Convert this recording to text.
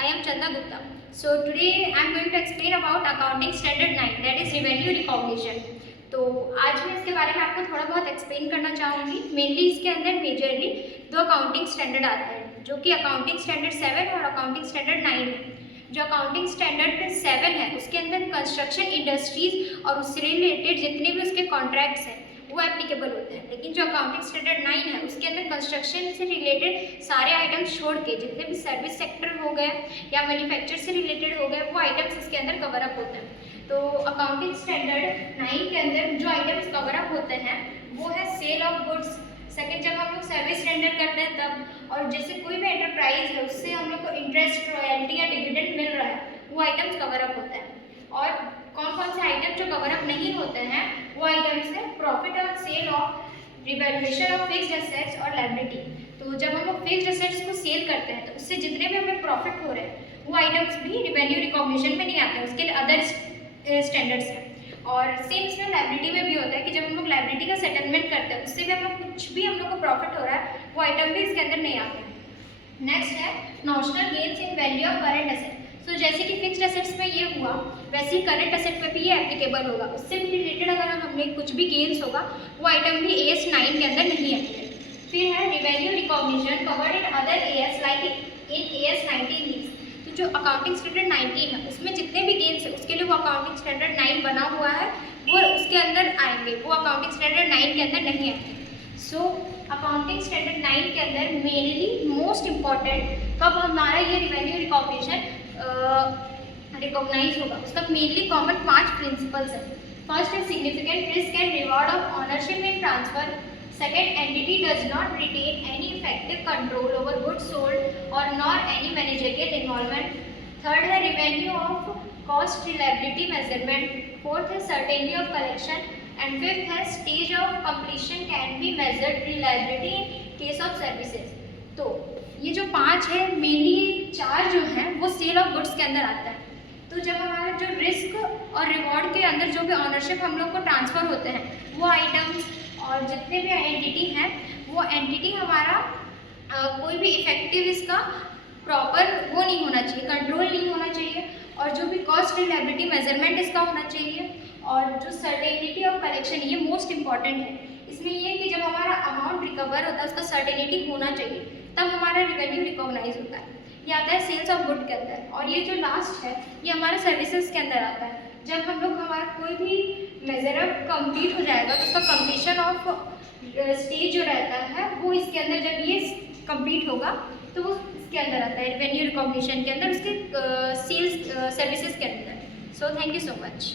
I am Chanda Gupta. So today I am going to explain about Accounting Standard 9, that is Revenue Recognition. तो आज मैं इसके बारे में आपको थोड़ा बहुत एक्सप्लेन करना चाहूँगी। मेनली इसके अंदर मेजरली दो अकाउंटिंग स्टैंडर्ड आते हैं, जो कि अकाउंटिंग स्टैंडर्ड 7 और अकाउंटिंग स्टैंडर्ड 9 है। जो अकाउंटिंग स्टैंडर्ड 7 है उसके अंदर कंस्ट्रक्शन इंडस्ट्रीज और उससे रिलेटेड जितने भी उसके कॉन्ट्रैक्ट्स हैं वो एप्लीकेबल होते हैं। लेकिन जो अकाउंटिंग स्टैंडर्ड 9 है उसके अंदर कंस्ट्रक्शन से रिलेटेड सारे आइटम्स छोड़ के जितने भी सर्विस सेक्टर हो गए या मैन्युफैक्चर से रिलेटेड हो गए वो आइटम्स इसके अंदर कवर अप होते हैं। तो अकाउंटिंग स्टैंडर्ड 9 के अंदर जो आइटम्स कवर अप होते हैं वो है सेल ऑफ गुड्स। सेकेंड, जब हम लोग सर्विस रेंडर करते हैं तब, और जैसे कोई भी एंटरप्राइज है उससे हम लोग को इंटरेस्ट, रॉयल्टी या डिविडेंड मिल रहा है वो आइटम्स कवर अप होते हैं। और कौन कौन से आइटम जो कवर अप नहीं होते हैं वो आइटम्स है प्रॉफिट और sale of, revaluation of fixed assets और लायबिलिटी। तो जब हम लोग फिक्स्ड एसेट्स को सेल करते हैं तो उससे जितने भी हमें प्रॉफिट हो रहे हैं वो आइटम्स भी रिवेन्यू रिकॉग्निशन में नहीं आते हैं, उसके लिए अदर स्टैंडर्ड्स हैं। और सेम इसमें लायबिलिटी में भी होता है कि जब हम लोग लायबिलिटी का सेटलमेंट करते हैं उससे भी हम लोग कुछ भी हम लोग को प्रॉफिट हो रहा है वो आइटम भी इसके अंदर नहीं आते हैं। नेक्स्ट है notional gains in value of current asset. तो जैसे कि फिक्स्ड एसेट्स में ये हुआ वैसे ही करंट एसेट में भी ये एप्लीकेबल होगा। उससे भी रिलेटेड अगर हमें कुछ भी गेन्स होगा वो आइटम भी AS 9 के अंदर नहीं आएंगे। फिर है revenue recognition covered in other AS like in AS 19 lease. तो जो अकाउंटिंग स्टैंडर्ड 19 है उसमें जितने भी गेन्स है उसके लिए वो अकाउंटिंग स्टैंडर्ड 9 बना हुआ है वो उसके अंदर आएंगे, वो अकाउंटिंग स्टैंडर्ड 9 के अंदर नहीं आएंगे। सो अकाउंटिंग स्टैंडर्ड 9 के अंदर मेनली मोस्ट इम्पॉर्टेंट कब हमारा ये रिवेन्यू रिकॉग्निशन रिकॉग्नाइज होगा, उसका मेनली कॉमन 5 प्रिंसिपल्स है। फर्स्ट है significant risk and reward of ownership in transfer. Second, entity does not retain any effective control over goods sold और nor any managerial involvement. Third है revenue of cost reliability measurement. Fourth है certainty of collection and fifth है stage of completion can be measured reliability in case of services. तो ये जो 5 है mainly 4 जो हैं वो सेल ऑफ गुड्स के अंदर आता है। तो जब हमारा जो रिस्क और रिवॉर्ड के अंदर जो भी ऑनरशिप हम लोग को ट्रांसफ़र होते हैं वो आइटम्स और जितने भी एंटिटी हैं वो एंटिटी हमारा कोई भी इफेक्टिव इसका प्रॉपर वो नहीं होना चाहिए, कंट्रोल नहीं होना चाहिए, और जो भी कॉस्ट रिलायबिलिटी मेजरमेंट इसका होना चाहिए, और जो सर्टेनिटी ऑफ कलेक्शन ये मोस्ट इम्पॉर्टेंट है। इसमें ये कि जब हमारा अमाउंट रिकवर होता है उसका सर्टेनिटी होना चाहिए तब हमारा रिवेन्यू रिकॉग्नाइज होता है। ये आता है सेल्स ऑफ गुड के अंदर। और ये जो लास्ट है ये हमारे सर्विसेज के अंदर आता है। जब हम लोग हमारा कोई भी मेजरअप कंप्लीट हो जाएगा तो उसका कंप्लीशन ऑफ स्टेज जो रहता है वो इसके अंदर, जब ये कंप्लीट होगा तो वो इसके अंदर आता है रिवेन्यू रिकॉग्निशन के अंदर, उसके सेल्स सर्विसेज के अंदर। So thank you so much.